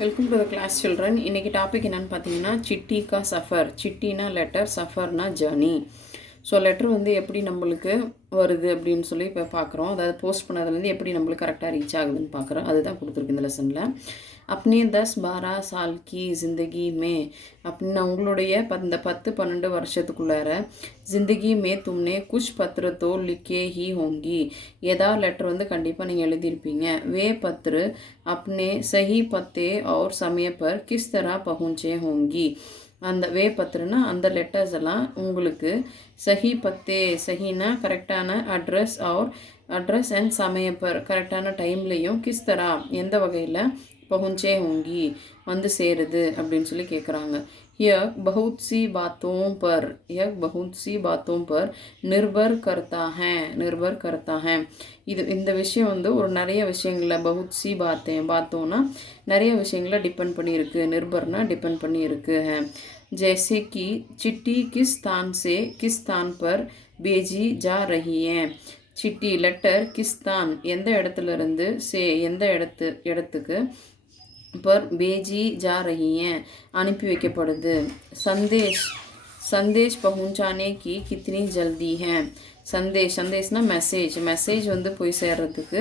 Welcome to the class children. இன்றைக்கி topic என்னென்னு பார்த்தீங்கன்னா சிட்டி கா சஃபர். சிட்டினா லெட்டர், சஃபர்னா ஜர்னி. ஸோ லெட்டர் வந்து எப்படி நம்மளுக்கு வருது அப்படின்னு சொல்லி இப்போ பார்க்குறோம். அதாவது போஸ்ட் பண்ணதுலேருந்து எப்படி நம்மளுக்கு கரெக்டாக ரீச் ஆகுதுன்னு பார்க்குறோம். அதுதான் கொடுத்துருக்கு இந்த லெசனில். अपने 10-12 साल की ज़िंदगी में அப்படின்னா உங்களுடைய இந்த 10-12 வருஷத்துக்குள்ளார ज़िंदगी में तुमने कुछ पत्र तो लिखे ही होंगी. ஏதாவது லெட்டர் வந்து கண்டிப்பாக நீங்கள் எழுதியிருப்பீங்க. वे पत्र अपने सही पते और समय पर किस तरह पहुँचे होंगी. அந்த வே பத்திரனா அந்த லெட்டர்ஸ் எல்லாம் உங்களுக்கு சஹி பத்தே, சஹினா கரெக்டான அட்ரஸ் ஆர் அட்ரஸ் அண்ட் சமயப்பர் கரெக்டான டைம்லேயும் கிஸ்தரா எந்த வகையில் पहुँचे होंगी வந்து சேருது அப்படின்னு சொல்லி கேட்குறாங்க. यह बहुत सी बातों पर निर्भर करता है. இது இந்த விஷயம் வந்து ஒரு நிறைய விஷயங்களில் बहुत सी बातोंனா நிறைய விஷயங்களை டிபெண்ட் பண்ணியிருக்கு. நிர்பர்னா டிபெண்ட் பண்ணியிருக்கு. जैसे कि चिट्ठी किस स्थान पर भेजी जा रही है. சிட்டி லெட்டர் கிஸ்தான் எந்த இடத்துல இருந்து எந்த இடத்துக்கு पर भेजी जा रही हैं அனுப்பி வைக்கப்படுது. संदेश पहुंचाने की कितनी जल्दी है. संदेशना மெசேஜ் வந்து போய் சேர்றதுக்கு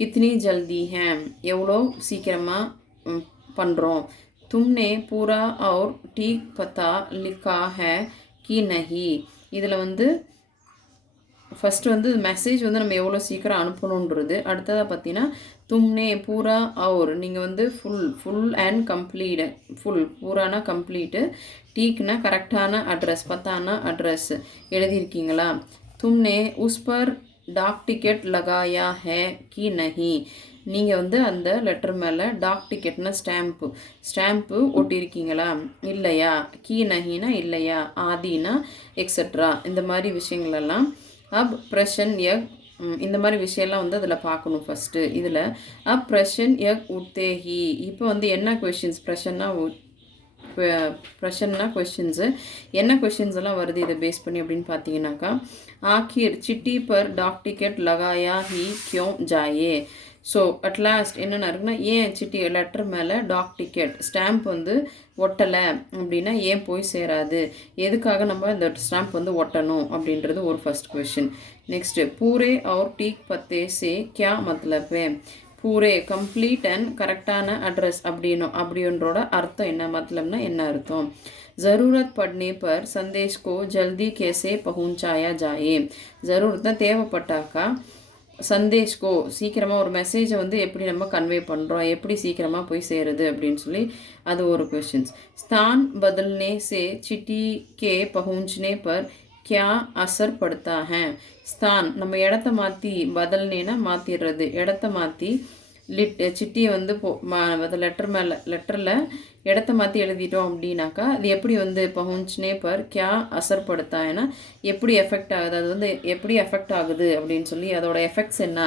कितनी जल्दी है எவ்வளோ சீக்கிரமாக பண்ணுறோம். तुमने पूरा और ठीक पता लिखा है कि नहीं. இதில் வந்து ஃபஸ்ட்டு வந்து மெசேஜ் வந்து நம்ம எவ்வளோ சீக்கிரம் அனுப்பணுன்றது. அடுத்ததாக பார்த்தீங்கன்னா தும்னே பூரா அவர் நீங்கள் வந்து ஃபுல் அண்ட் கம்ப்ளீட். பூரானா கம்ப்ளீட்டு, டீக்னா கரெக்டான அட்ரஸ், பத்தானா அட்ரஸ் எழுதியிருக்கீங்களா. தும்னே உஸ்பர் டாக் டிக்கெட் லகாயா ஹே கி நஹி. நீங்கள் வந்து அந்த லெட்டர் மேலே டாக் டிக்கெட்னா ஸ்டாம்ப்பு ஒட்டியிருக்கீங்களா இல்லையா. கீ நஹினா இல்லையா, ஆதினா எக்ஸட்ரா இந்த மாதிரி விஷயங்களெல்லாம். பிரஷன் எக் இந்த மாதிரி விஷயம்லாம் வந்து அதில் பார்க்கணும் ஃபஸ்ட்டு. இதில் பிரஷன் எக் உத்தேஹி. இப்போ வந்து என்ன கொஷின்ஸ், பிரஷன்னா கொஷின்ஸு என்ன கொஷின்ஸ் எல்லாம் வருது இதை பேஸ் பண்ணி அப்படின்னு பார்த்தீங்கன்னாக்கா, ஆखिर சிட்டி பர் டாக் டிக்கெட் லகாயா ஹி கியோ ஜாயே. ஸோ அட்லாஸ்ட் என்னென்ன இருக்குன்னா, ஏன் சிட்டி லெட்டர் மேலே டாக் டிக்கெட் ஸ்டாம்ப் வந்து ஒட்டலை அப்படின்னா ஏன் போய் சேராது, எதுக்காக நம்ம இந்த ஸ்டாம்ப் வந்து ஒட்டணும் அப்படின்றது ஒரு ஃபர்ஸ்ட் கொஷின். நெக்ஸ்ட்டு பூரே और ठीक पते से क्या मतलब है. பூரே கம்ப்ளீட் அண்ட் கரெக்டான அட்ரஸ் அப்படின்றோட அர்த்தம் என்ன, மத்தலப்னா என்ன அர்த்தம். ज़रूरत पड़ने पर संदेश को जल्दी कैसे पहुंचाया जाए. ज़रूरत தேவைப்பட்டாக்கா சந்தேஷ்கோ சீக்கிரமாக ஒரு மெசேஜை வந்து எப்படி நம்ம கன்வே பண்ணுறோம், எப்படி சீக்கிரமாக போய் சேருது அப்படின்னு சொல்லி அது ஒரு கொஷின்ஸ். ஸ்தான் बदलने से चिट्ठी के पहुंचने पर क्या असर पड़ता है. ஸ்தான் நம்ம இடத்த மாற்றி, பதல்னேனா மாற்றிடுறது, இடத்த மாற்றி சிட்டியை வந்து லெட்டரில் இடத்த மாற்றி எழுதிட்டோம் அப்படின்னாக்கா அது எப்படி வந்து பहुंचने पर क्या असर पड़ता है எப்படி எஃபெக்ட் ஆகுது, அது வந்து எப்படி எஃபெக்ட் ஆகுது அப்படின்னு சொல்லி அதோட எஃபெக்ட்ஸ் என்ன,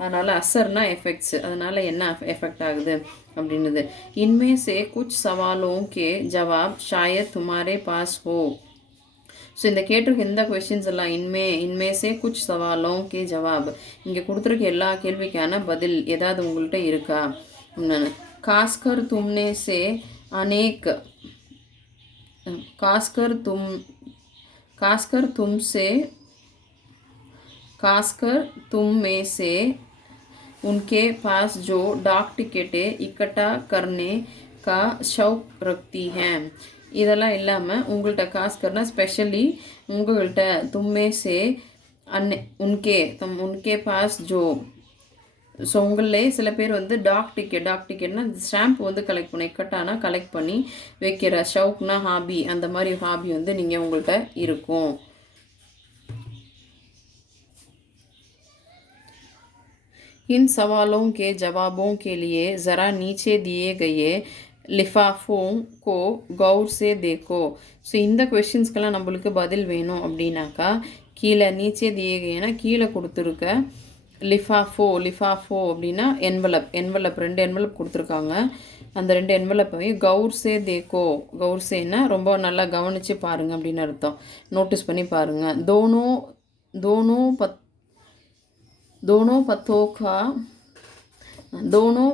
அதனால் அசர்னா எஃபெக்ட்ஸ், அதனால் என்ன எஃபெக்ட் ஆகுது அப்படின்றது. इनमें से कुछ सवालों के जवाब शायद तुम्हारे पास हो. ஸோ இந்த கேட்டிருக்க எந்த கொஷின்ஸ் எல்லாம் இன்மேசே குச் சவாலோं के जवाब, இங்கே கொடுத்துருக்க எல்லா கேள்விக்கான பதில் ஏதாவது உங்கள்கிட்ட இருக்கா. खासकर तुम में से उनके पास जो डाक टिकटें इकट्ठा करने का शौक रखती हैं. இதெல்லாம் இல்லாமல் உங்கள்கிட்ட காஸ்கர்னா ஸ்பெஷலி உங்கள்கிட்ட தும்மே சே உன்கே பாஸ் ஜோ. ஸோ உங்களே சில பேர் வந்து டாக் டிக்கெட்னா ஸ்டாம்ப் வந்து கலெக்ட் பண்ணி இக்கட்டானா கலெக்ட் பண்ணி வைக்கிற ஷவுக்னா ஹாபி, அந்த மாதிரி ஹாபி வந்து நீங்கள் உங்கள்கிட்ட இருக்கும். इन सवालों के जवाबों के लिए ज़रा नीचे दिए गए लिफाफों को गौर से देखो. ஸோ இந்த கொஷின்ஸ்க்கெல்லாம் நம்மளுக்கு பதில் வேணும் அப்படின்னாக்கா கீழே நீச்சே தியேகைனா கீழே கொடுத்துருக்க லிஃபாஃபோ அப்படின்னா என்வலப் 2 என்வலப் கொடுத்துருக்காங்க. அந்த 2 என்வலப்பையும் கௌர்ஸே தேக்கோ, கௌர்ஸேன்னா ரொம்ப நல்லா கவனித்து பாருங்கள் அப்படின்னு அர்த்தம், நோட்டீஸ் பண்ணி பாருங்கள். दोनों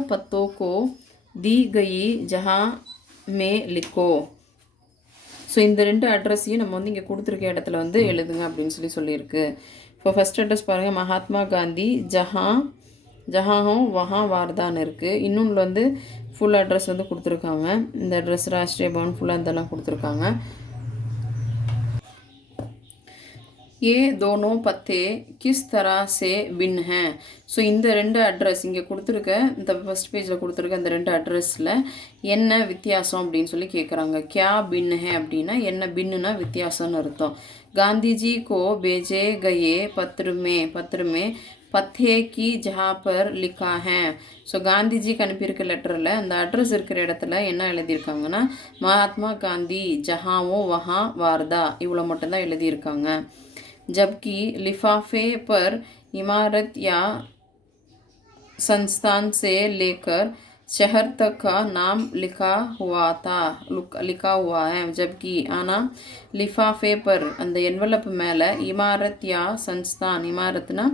पत्तों को दी गई जहाँ में लिखो. ஸோ இந்த 2 அட்ரஸையும் நம்ம வந்து இங்கே கொடுத்துருக்க இடத்துல வந்து எழுதுங்க அப்படின்னு சொல்லியிருக்கு. இப்போ ஃபஸ்ட் அட்ரஸ் பாருங்கள், மகாத்மா காந்தி ஜஹாஹோ வஹா வார்தான்னு இருக்குது. இன்னொன்று வந்து ஃபுல் அட்ரஸ் வந்து கொடுத்துருக்காங்க. இந்த அட்ரஸ் ராஷ்ட்ரிய பவன் ஃபுல்லாக இதெல்லாம் கொடுத்துருக்காங்க. ये दोनों पते किस तरह से भिन्न हैं. ஸோ இந்த 2 அட்ரஸ் இங்கே கொடுத்துருக்க, இந்த ஃபஸ்ட் பேஜில் கொடுத்துருக்க இந்த 2 அட்ரஸில் என்ன வித்தியாசம் அப்படின்னு சொல்லி கேட்குறாங்க. கியா பின் ஹே அப்படின்னா என்ன, பின்னுனா வித்தியாசம்னு அர்த்தம். காந்திஜி கோ பேஜே கயே பத்ருமே பத்தே கி ஜஹா பர் லிக்கா ஹே. ஸோ காந்திஜிக்கு அனுப்பியிருக்க லெட்டரில் அந்த அட்ரஸ் இருக்கிற இடத்துல என்ன எழுதியிருக்காங்கன்னா, மகாத்மா காந்தி ஜஹாவோ வஹா வார்தா இவ்வளோ மட்டும்தான் எழுதியிருக்காங்க. जबकि लिफाफे पर इमारत या संस्थान से लेकर शहर तक का नाम लिखा हुआ है. जबकि आना लिफाफे पर அந்த என்வலப் மேலே இமாரத் யா சன்ஸ்தான், இமாரத்னா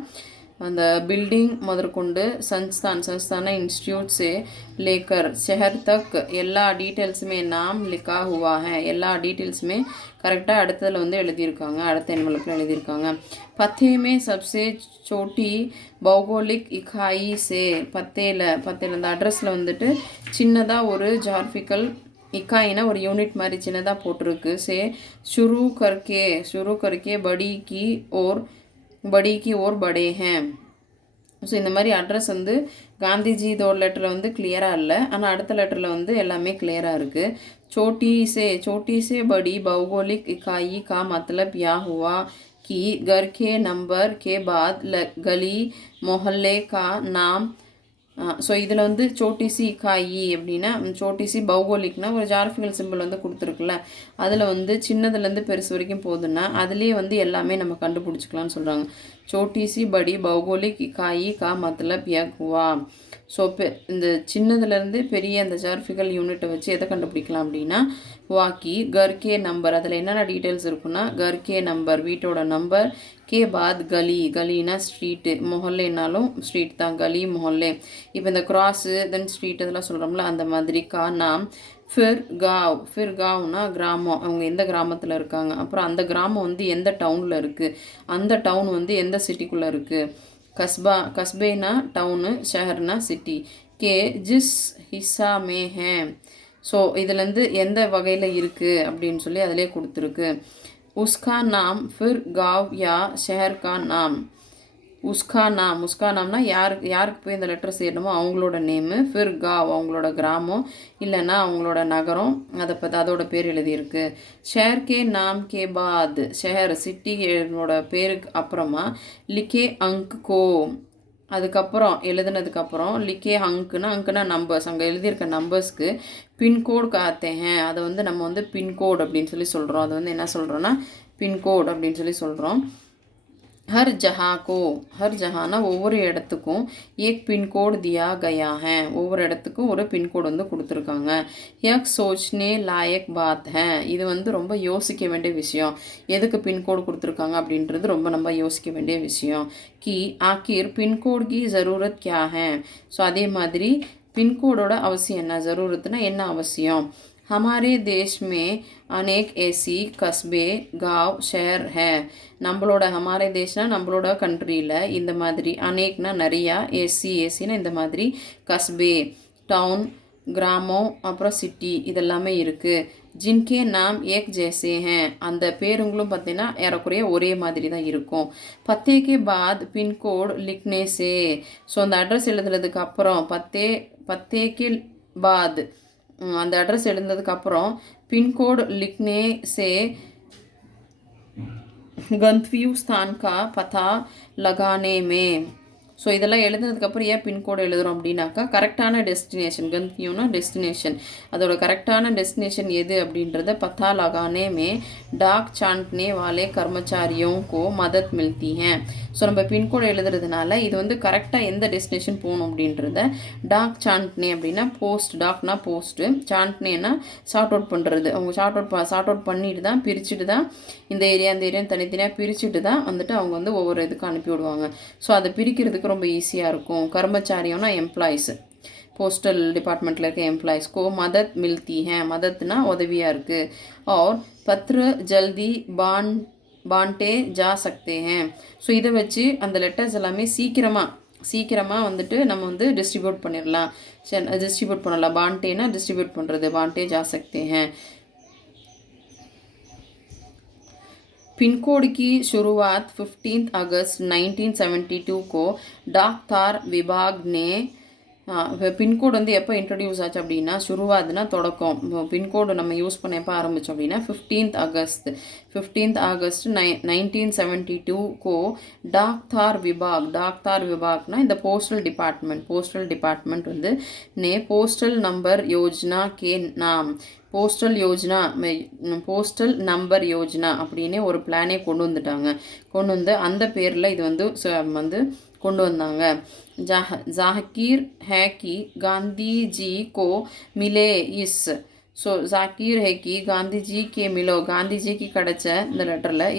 அந்த பில்டிங் முதற்கொண்டு சன்ஸ்தான இன்ஸ்டியூட்ஸே லேக்கர் ஷஹர் தக் எல்லா டீட்டெயில்ஸுமே நாம் லிக்கா ஹுவா ஹே, எல்லா டீட்டெயில்ஸுமே கரெக்டாக அடுத்ததில் வந்து எழுதியிருக்காங்க, அடுத்த என்வலப்பில் எழுதியிருக்காங்க. பத்தேமே சப்சே சோட்டி பௌகோலிக் இக்காயி சே, பத்தேல அந்த அட்ரஸில் வந்துட்டு சின்னதாக ஒரு ஜார்ஃபிக்கல் இக்காயினா ஒரு யூனிட் மாதிரி சின்னதாக போட்டிருக்கு. சே ஷுரு கர்கே படி கி ஓர் படே ஹே. ஸோ இந்த மாதிரி அட்ரஸ் வந்து காந்திஜி இதோட லெட்டரில் வந்து கிளியராக இல்லை, ஆனால் அடுத்த லெட்டரில் வந்து எல்லாமே கிளியராக இருக்குது. छोटी से बड़ी भौगोलिक इकाई का मतलब यह हुआ कि घर के नंबर के बाद गली मोहल्ले का नाम. ஸோ இதில் வந்து சோட்டிசி இக்காயி அப்படின்னா, சோட்டிசி பௌகோலிக்னா ஒரு ஜார்ஃபிகல் சிம்பிள் வந்து கொடுத்துருக்குல்ல, அதில் வந்து சின்னதுலேருந்து பெருசு வரைக்கும் போகுதுன்னா அதுலேயே வந்து எல்லாமே நம்ம கண்டுபிடிச்சிக்கலாம்னு சொல்கிறாங்க. சோட்டிசி படி பௌகோலிக் இக்காயி கா மத்லப் யக் ஹுவா. ஸோ இந்த சின்னதுலேருந்து பெரிய அந்த ஜார்ஃபிகல் யூனிட்டை வச்சு எதை கண்டுபிடிக்கலாம் அப்படின்னா, வாக்கி கர்கே நம்பர், அதில் என்னென்ன டீட்டெயில்ஸ் இருக்குன்னா, கர்கே நம்பர் வீட்டோட நம்பர், கே பாத் கலினா ஸ்ட்ரீட்டு, மொஹல்லேனாலும் ஸ்ட்ரீட் தான், கலி மொஹல்லே. இப்போ இந்த கிராஸு தென் ஸ்ட்ரீட் இதெல்லாம் சொல்கிறோம்ல அந்த மாதிரி. கா நாம் ஃபிர் காவ்னா கிராமம், அவங்க எந்த கிராமத்தில் இருக்காங்க, அப்புறம் அந்த கிராமம் வந்து எந்த டவுனில் இருக்குது, அந்த டவுன் வந்து எந்த சிட்டிக்குள்ளே இருக்குது. கஸ்பேனா டவுனு, ஷஹர்னா சிட்டி. கே ஜிஸ் ஹிஸ்ஸா மே ஹே. ஸோ இதுலேருந்து எந்த வகையில் இருக்குது அப்படின்னு சொல்லி அதிலே கொடுத்துருக்கு. உஸ்கா நாம் ஃபிர் காவ் யா ஷஹர் கா நாம். உஸ்கா நாம்னா யாருக்கு போய் இந்த லெட்டர் சேரணுமோ அவங்களோட நேமு, ஃபிர் காவ் அவங்களோட கிராமம், இல்லைன்னா அவங்களோட நகரம், அதோட பேர் எழுதியிருக்கு. ஷஹர் கே நாம் கே பாத், ஷஹர் சிட்டியோட பேருக்கு அப்புறமா லிக்கே அங்க் கோ, அதுக்கப்புறம் எழுதுனதுக்கப்புறம் லிக்கே அங்குனா நம்பர்ஸ், அங்கே எழுதியிருக்க நம்பர்ஸ்க்கு பின்கோடு காத்தேன், அதை வந்து நம்ம வந்து பின்கோடு அப்படின்னு சொல்லி சொல்கிறோம். அது வந்து என்ன சொல்கிறோன்னா பின்கோடு அப்படின்னு சொல்லி சொல்கிறோம். ஹர் ஜஹானா ஒவ்வொரு இடத்துக்கும் ஏக் பின்கோடு தியா கயா ஹே, ஒவ்வொரு இடத்துக்கும் ஒரு பின்கோடு வந்து கொடுத்துருக்காங்க. யக் சோச்னே லாயக் பாத் ஹே, இது வந்து ரொம்ப யோசிக்க வேண்டிய விஷயம். எதுக்கு பின்கோடு கொடுத்துருக்காங்க அப்படின்றது ரொம்ப நம்ம யோசிக்க வேண்டிய விஷயம். கி ஆக்கிர் பின்கோடு கி ஜரூரத் கியா ஹே. ஸோ அதே மாதிரி பின்கோடோட அவசியம் என்ன, ஜரூரத்னா என்ன அவசியம். हमारे देश में अनेक ऐसी कस्बे गाँव शहर है. நம்மளோட ஹமாரே தேஷ்னா நம்மளோட கண்ட்ரியில் இந்த மாதிரி அனேக்னா நிறையா, ஏசினா இந்த மாதிரி, கஸ்பே டவுன், கிராமம், அப்புறம் சிட்டி இதெல்லாமே இருக்குது. ஜின்கே நாம் ஏக் ஜேசே ஹே, அந்த பேருங்களும் பார்த்தீங்கன்னா ஏறக்குறைய ஒரே மாதிரி தான் இருக்கும். பத்தேக்கே பாத் பின்கோட் லிக்னே சே. ஸோ அந்த அட்ரஸ் எழுதுனதுக்கு அப்புறம் பத்தேக்கே பாத் அந்த அட்ரஸ் எழுந்ததுக்கப்புறம் பின்கோடு லிக்னே சே गंतव्य स्थान का पता लगाने में. ஸோ இதெல்லாம் எழுதுனதுக்கப்புறம் ஏன் பின்கோடு எழுதுகிறோம் அப்படின்னாக்கா, கரெக்டான டெஸ்டினேஷன், கந்தியூனா டெஸ்டினேஷன், அதோட கரெக்டான டெஸ்டினேஷன் எது அப்படின்றத பத்தா லகானே மே டாக் சாண்ட்னே வாலே கர்மச்சாரியோं को मदद मिलती है. ஸோ நம்ம பின்கோடு எழுதுறதுனால இது வந்து கரெக்டாக எந்த டெஸ்டினேஷன் போகணும் அப்படின்றத டாக் சாண்ட்னே அப்படின்னா போஸ்ட், டாக்னா போஸ்ட்டு, சாண்ட்னேனா ஷார்ட் அவுட் பண்ணுறது. அவங்க ஷார்ட் அவுட் பண்ணிட்டு தான் பிரிச்சுட்டு தான் இந்த ஏரியான்னு தனித்தனியாக பிரிச்சுட்டு தான் வந்துட்டு அவங்க வந்து ஒவ்வொரு இதுக்கும் அனுப்பி விடுவாங்க. ஸோ அதை பிரிக்கிறதுக்கு ரொம்ப ஈஸியாக இருக்கும். கர்மச்சாரியோனா எம்ப்ளாயிஸ், போஸ்டல் டிபார்ட்மெண்ட்டில் இருக்க எம்ப்ளாயிஸ்को मदद मिलती है மதத்னா உதவியாக இருக்குது और पत्र जल्दी बांटे जा सकते हैं ஸோ இதை வச்சு அந்த லெட்டர்ஸ் எல்லாமே சீக்கிரமாக வந்துட்டு நம்ம வந்து டிஸ்ட்ரிபியூட் பண்ணலாம் बांटेना डिस्ट्रीब्यूट பண்ணுறது बांटे जा सकते हैं पिन कोड की शुरुआत 15 अगस्त 1972 को डाक तार विभाग ने பின்கோடு வந்து எப்போ இன்ட்ரடியூஸ் ஆச்சு அப்படின்னா शुरुआतனா தொடக்கம் பின்கோடு நம்ம யூஸ் பண்ண எப்போ ஆரம்பித்தோம் அப்படின்னா 15 अगस्त 1972 को डाक तार विभागना இந்த போஸ்டல் डिपार्टमेंट வந்து ने पोस्टल नंबर योजना के नाम போஸ்டல் நம்பர் யோஜனா அப்படின்னு ஒரு பிளானே கொண்டு வந்து அந்த பேரில் இது வந்து கொண்டு வந்தாங்க जाकिर है कि गांधी जी को मिले इस जाकिर है कि गांधी जी के मिलो गांधी जी की कड़च இந்த லெட்டரில்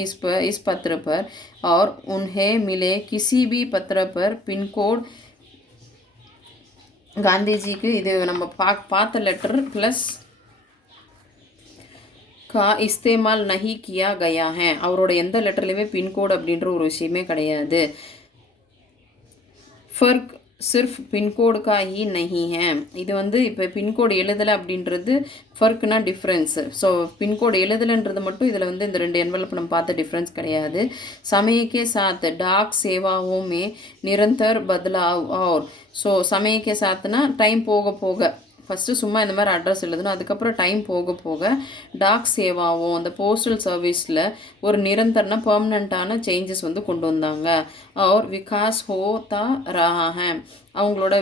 इस पत्र पर और उन्हें मिले किसी भी पत्र पर पिन कोड गांधी जी के இது நம்ம பார்த்த லெட்டர் ப்ளஸ் का इस्तेमाल नहीं किया गया है அவரோட எந்த லெட்டர்லையுமே பின்கோடு அப்படின்ற ஒரு விஷயமே கிடையாது फ़र्क सिर्फ पिन कोड का ही नहीं है இது வந்து இப்போ பின்கோடு எழுதலை அப்படின்றது ஃபர்க்னா டிஃப்ரென்ஸ் ஸோ பின்கோடு எழுதலைன்றது மட்டும் இதில் வந்து இந்த ரெண்டு என்வலப் நம்ம பார்த்த டிஃப்ரென்ஸ் கிடையாது समय के साथ डाक सेवाओं में निरंतर बदलाव और ஸோ समय के साथனா டைம் போக ஃபஸ்ட்டு சும்மா இந்த மாதிரி அட்ரஸ் எழுதணும் அதுக்கப்புறம் டைம் போக டாக் சேவாவும் அந்த போஸ்டல் சர்வீஸில் ஒரு நிரந்தரன பர்மனண்ட்டான சேஞ்சஸ் வந்து கொண்டு வந்தாங்க और विकास होता रहा है அவங்களோட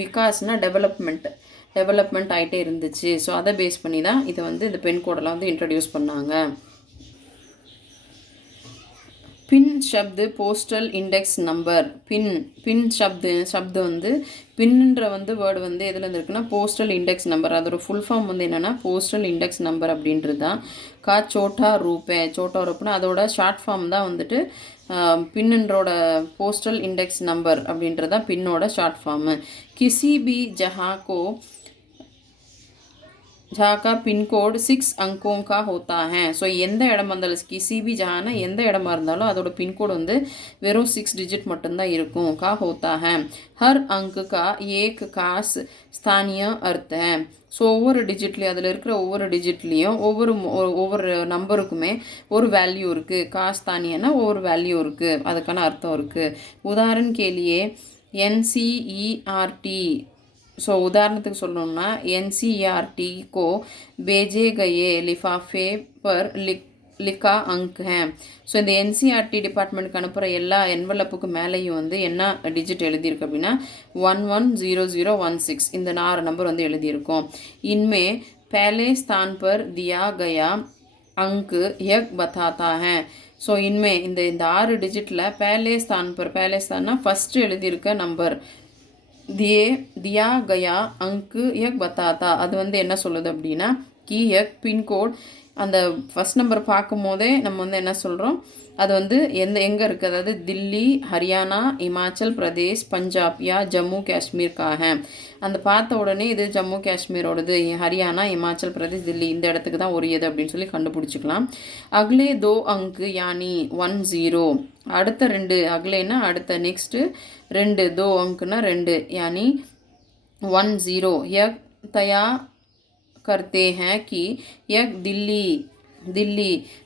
விகாஸ்னா டெவலப்மெண்ட் ஆகிட்டே இருந்துச்சு ஸோ அதை பேஸ் பண்ணி தான் இதை வந்து இந்த பென் கோடெல்லாம் வந்து இன்ட்ரடியூஸ் பண்ணாங்க पिन शब्द पोस्टल इंडेक्स नंबर पिन शब्द வந்து பின்ன்ற வந்து வேர்டு வந்து எதில் இருக்குன்னா போஸ்டல் இண்டெக்ஸ் நம்பர் அதோட ஃபுல் ஃபார்ம் வந்து என்னென்னா போஸ்டல் இண்டெக்ஸ் நம்பர் அப்படின்றது தான் சோட்டா ரூப்னா அதோட ஷார்ட் ஃபார்ம் தான் வந்துட்டு பின்னன்றோட போஸ்டல் இண்டெக்ஸ் நம்பர் அப்படின்றது தான் பின்னோட ஷார்ட் ஃபார்மு கிசி பி ஜஹாக்கோ जहाँ का पिन कोड 6 अंकों का होता है ஸோ எந்த இடமா இருந்தாலும் किसी भी जहाँ எந்த இடமா இருந்தாலும் அதோட பின்கோடு வந்து வெறும் 6 டிஜிட் மட்டும்தான் இருக்கும் का होता है हर अंक का एक खास स्थानीय अर्थ है ஸோ ஒவ்வொரு டிஜிட்லேயும் அதில் இருக்கிற ஒவ்வொரு டிஜிட்லேயும் ஒவ்வொரு நம்பருக்குமே ஒரு வேல்யூ இருக்குது காஸ்தானியன்னா ஒவ்வொரு வேல்யூ இருக்குது அதுக்கான அர்த்தம் இருக்குது உதாரணம் கேலியே NCERT ஸோ உதாரணத்துக்கு சொல்லணும்னா NCERT को भेजे गए लिफाफे पर लिखा अंक है ஸோ இந்த NCERT டிபார்ட்மெண்ட்டுக்கு அனுப்புகிற எல்லா என்வலப்புக்கு மேலேயும் வந்து என்ன டிஜிட் எழுதியிருக்கு அப்படின்னா 110016 இந்த 4 நம்பர் வந்து எழுதியிருக்கோம் इनमें पहले स्थान पर दिया गया अंक यह बताता है ஸோ इनमें இந்த 6 டிஜிட்டில் पहले स्थानனா ஃபஸ்ட்டு எழுதியிருக்க நம்பர் दिया गया अंक एक बताता அது வந்து என்ன சொல்லுது அப்படின்னா கி எக் பின்கோட் அந்த ஃபஸ்ட் நம்பர் பார்க்கும் போதே நம்ம வந்து என்ன சொல்கிறோம் அது வந்து எங்கே இருக்குது அதாவது தில்லி ஹரியானா இமாச்சல் பிரதேஷ் பஞ்சாப் யா ஜம்மு காஷ்மீர் காக அந்த பார்த்த உடனே இது ஜம்மு காஷ்மீரோடது ஹரியானா இமாச்சல் பிரதேஷ் தில்லி இந்த இடத்துக்கு தான் உரியது அப்படின்னு சொல்லி கண்டுபிடிச்சிக்கலாம் அக்லே 2 அங்கு யானி 10 அடுத்த 2 அக்லேனா அடுத்த நெக்ஸ்ட்டு 2 2 अंकना 2 यानी 10 यह तय करते हैं कि यह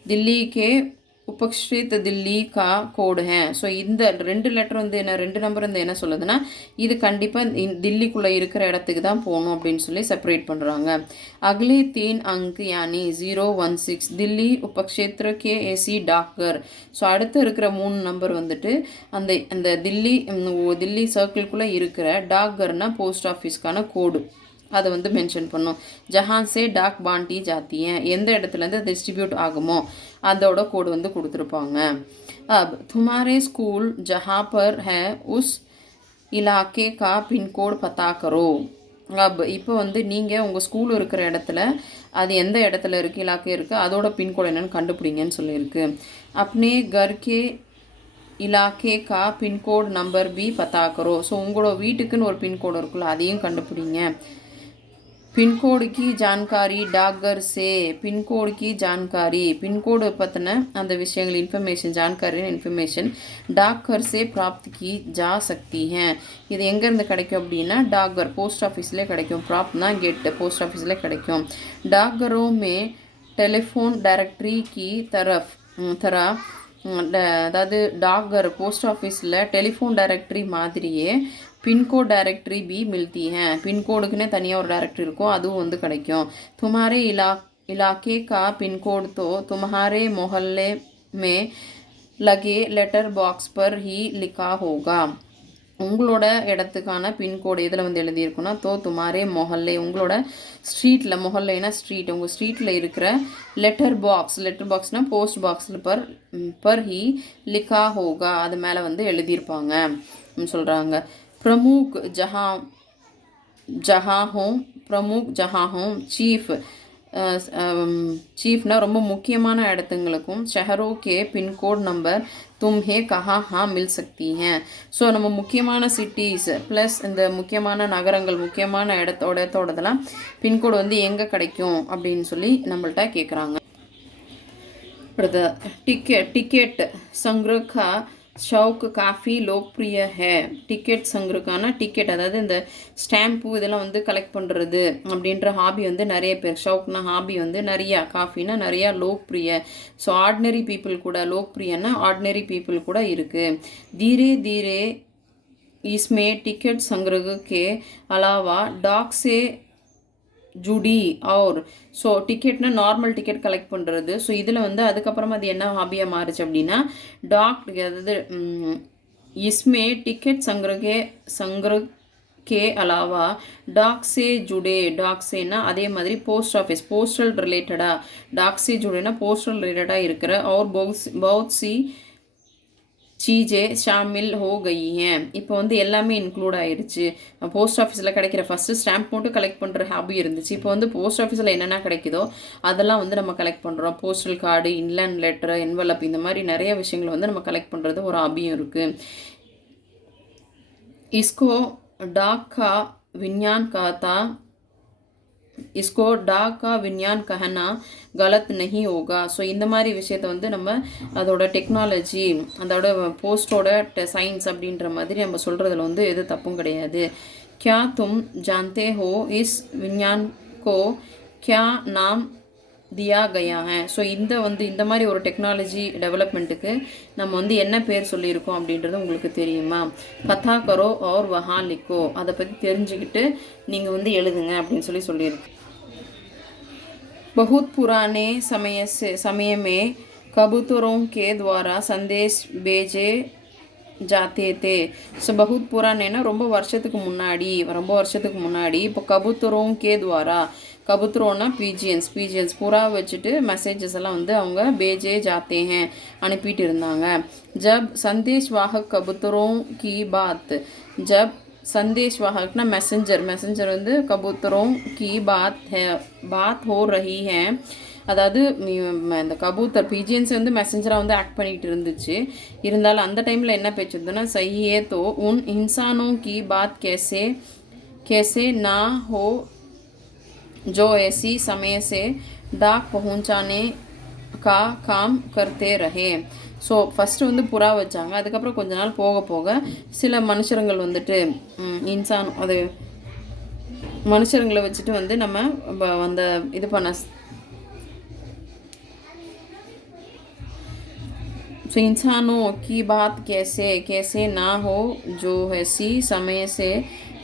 दिल्ली के उपक्षेत दिल्ली का कोड है ஸோ இந்த 2 லெட்டர் வந்து என்ன 2 நம்பர் வந்து என்ன சொல்லுதுன்னா இது கண்டிப்பாக தில்லிக்குள்ளே இருக்கிற இடத்துக்கு தான் போகணும் அப்படின்னு சொல்லி செப்பரேட் பண்ணுறாங்க அக்லே 3 अंक यानी 016 दिल्ली उपक्षेत्र के एसी डाकघर ஸோ அடுத்து இருக்கிற 3 நம்பர் வந்துட்டு அந்த தில்லி சர்க்கிள்குள்ளே இருக்கிற டாக்கர்னா போஸ்ட் ஆஃபீஸ்க்கான கோடு அதை வந்து மென்ஷன் பண்ணும் ஜஹான் சே டாக் பாண்டி ஜாத்திய எந்த இடத்துலேருந்து டிஸ்ட்ரிபியூட் ஆகுமோ அதோட கோடு வந்து கொடுத்துருப்பாங்க अब तुम्हारे स्कूल जहाँ पर है उस इलाके का पिन कोड पता करो अब இப்போ வந்து நீங்கள் உங்கள் ஸ்கூல் இருக்கிற இடத்துல அது எந்த இடத்துல இருக்குது இலாக்கே இருக்குது அதோட பின்கோடு என்னென்னு கண்டுபிடிங்கன்னு சொல்லியிருக்கு अपने घर के இலாக்கே கா பின்கோடு நம்பர் பி பத்தா கரோ. ஸோ உங்களோட வீட்டுக்குன்னு ஒரு பின்கோடு இருக்குல்ல, அதையும் கண்டுபிடிங்க. பின்கோடு கி ஜான்காரி டாக்கர் சே. பின்கோடு கி ஜான்காரி, பின்கோடு பற்றின அந்த விஷயங்கள் இன்ஃபர்மேஷன், ஜான்காரின்னு இன்ஃபர்மேஷன் டாக்கர் சே பிராப்த் கி ஜா சக்தி ஹே. இது எங்கேருந்து கிடைக்கும் அப்படின்னா டாக்கர் போஸ்ட் ஆஃபீஸ்லேயே கிடைக்கும். ப்ராப்ட்னா கெட், போஸ்ட் ஆஃபீஸ்லேயே கிடைக்கும். டாக்கரோ மே டெலிஃபோன் டைரக்டரி கி தரா அதாவது டாக்கர் போஸ்ட் ஆஃபீஸில் டெலிஃபோன் டைரக்டரி மாதிரியே பின்கோட் டைரக்டரி பி மில்தி ஹே. பின்கோடுக்குன்னே தனியாக ஒரு டைரக்டரி இருக்கும், அதுவும் வந்து கிடைக்கும். துமாரே இலாக்கே கா பின்கோடு தோ தும்ஹாரே மொஹல்லே மே லகே letter box per he லிக்கா Hoga. உங்களோட இடத்துக்கான பின்கோடு இதில் வந்து எழுதியிருக்குன்னா தோ துமாரே மொஹல்லே, உங்களோட ஸ்ட்ரீட்டில், மொஹல்லேனா ஸ்ட்ரீட், உங்கள் ஸ்ட்ரீட்டில் இருக்கிற லெட்டர் பாக்ஸ்னால் போஸ்ட் பாக்ஸில் பர் ஹி லிக்கா ஹோகா, அது மேலே வந்து எழுதியிருப்பாங்க சொல்கிறாங்க. பிரமுக் ஜஹாஹோம் சீஃப்னா ரொம்ப முக்கியமான இடத்துங்களுக்கும் ஷஹரோ கே பின்கோட் நம்பர் தும்ஹே கஹா ஹா மில் சக்தி ஹே. ஸோ நம்ம முக்கியமான சிட்டிஸ் ப்ளஸ் இந்த முக்கியமான நகரங்கள், முக்கியமான இடத்தோடதெல்லாம் பின்கோடு வந்து எங்கே கிடைக்கும் அப்படின்னு சொல்லி நம்மள்ட்ட கேட்குறாங்க. அடுத்த டிக்கெட் சங்க்ரகா ஷவுக் காஃபி லோக்பிரிய ஹே. டிக்கெட் சங்கருக்கான டிக்கெட், அதாவது இந்த ஸ்டாம்பு இதெல்லாம் வந்து கலெக்ட் பண்ணுறது அப்படின்ற ஹாபி வந்து நிறைய பேர், ஷவுக்னா ஹாபி வந்து நிறையா, காஃபினா நிறையா, லோக்பிரிய ஸோ ஆர்டினரி பீப்புள் கூட, லோக்பிரியன்னா ஆர்டினரி பீப்புள் கூட இருக்குது. धीरे धीरे इसमें टिकट संग्रह के अलावा डाक से ஜுடி और ஸோ டிக்கெட்னா நார்மல் டிக்கெட் கலெக்ட் பண்ணுறது. ஸோ இதில் வந்து அதுக்கப்புறமா அது என்ன ஹாபியாக மாறுச்சு அப்படின்னா அதாவது இஸ்மே டிக்கெட் சங்க்ரஹ் கே அலாவா டாக்ஸே ஜுடே. டாக்ஸேனா அதே மாதிரி போஸ்ட் ஆஃபீஸ், போஸ்டல் ரிலேட்டடாக, டாக்ஸே ஜுடேனா போஸ்டல் ரிலேட்டடாக இருக்கிற और बहुत सी சீஜே ஷாமில் ஹோ கயி ஹே. இப்போ வந்து எல்லாமே இன்க்ளூட் ஆயிடுச்சு. போஸ்ட் ஆஃபீஸில் கிடைக்கிற ஃபஸ்ட்டு ஸ்டாம்ப் மட்டும் கலெக்ட் பண்ணுற ஹாபி இருந்துச்சு. இப்போ வந்து போஸ்ட் ஆஃபீஸில் என்னென்ன கிடைக்குதோ அதெல்லாம் வந்து நம்ம கலெக்ட் பண்ணுறோம். Postal card, inland letter, envelope, இந்த மாதிரி நிறைய விஷயங்கள் வந்து நம்ம கலெக்ட் பண்ணுறது ஒரு ஹாபியும் இருக்குது. இஸ்கோ டாக் கா விஞ்ஞான் காத்தா इसको डाक का विज्ञान कहना गलत नहीं होगा. ஸோ இந்த மாதிரி விஷயத்தை வந்து நம்ம அதோட டெக்னாலஜி, அதோட போஸ்டோட சயின்ஸ் அப்படின்ற மாதிரி நம்ம சொல்கிறதுல வந்து எது தப்பும் கிடையாது. क्या तुम जानते हो इस विज्ञान को क्या नाम दिया गया है. ஸோ இந்த மாதிரி ஒரு டெக்னாலஜி டெவலப்மெண்ட்டுக்கு நம்ம வந்து என்ன பேர் சொல்லியிருக்கோம் அப்படின்றது உங்களுக்கு தெரியுமா? பத்தா கரோ और वहाँ लिखो. அதை பற்றி தெரிஞ்சுக்கிட்டு நீங்கள் வந்து எழுதுங்க அப்படின்னு சொல்லியிருக்கு. बहुत पुराने समय में कबूतरों के द्वारा संदेश भेजे जाते थे. ஸோ பகுத் புரானேனா ரொம்ப வருஷத்துக்கு முன்னாடி இப்போ கபூத்தரோं के द्वारा, கபூத்தரோன்னா பீஜியன்ஸ் புறா வச்சுட்டு மெசேஜஸ் எல்லாம் வந்து அவங்க பேஜே ஜாத்தே ஹே அனுப்பிட்டு இருந்தாங்க. ஜப் சந்தேஷ் வாஹக் கபூத்தரோं की சந்தேஷ் வாஹக்னா மெசஞ்சர் வந்து கபூத்தரோं की बात हो रही है. அதாவது இந்த கபூத்தர் பீஜியன்ஸ் வந்து மெசஞ்சராக வந்து ஆக்ட் பண்ணிகிட்டு இருந்துச்சு. இருந்தாலும் அந்த டைமில் என்ன பேச்சு இருந்ததுன்னா சஹியே தோ உன் இன்சானோं की बात कैसे ना हो जो ऐसी समय से डाक पहुँचाने का काम करते रहे. ஸோ ஃபஸ்ட்டு வந்து புறா வச்சாங்க. அதுக்கப்புறம் கொஞ்ச நாள் போக போக சில மனுஷருங்கள் வந்துட்டு இன்சான் அது மனுஷருங்களை வச்சுட்டு வந்து நம்ம அந்த இது பண்ண तो इंसानों की बात कैसे ना हो जो ऐसी समय से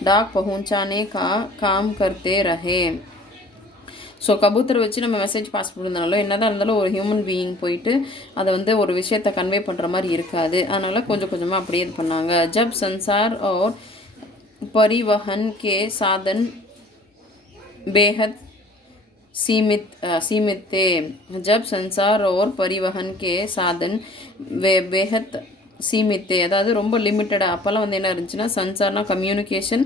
डाक पहुंचाने का काम करते रहे. ஸோ கபூத்தரை வச்சு நம்ம மெசேஜ் பாஸ் பண்ணியிருந்தாலும் என்ன தான் இருந்தாலும் ஒரு ஹியூமன் பீயிங் போயிட்டு அதை வந்து ஒரு விஷயத்தை கன்வே பண்ணுற மாதிரி இருக்காது. அதனால் கொஞ்சம் கொஞ்சமாக அப்படியே இது பண்ணாங்க. ஜப் சன்சார் और परिवहन के साधन बेहद सीमित थे. जब संसार और परिवहन के साधन बेहद सीमित थे, அதாவது ரொம்ப லிமிட்டடாக. அப்போல்லாம் வந்து என்ன இருந்துச்சுன்னா சன்சார்னா கம்யூனிகேஷன்,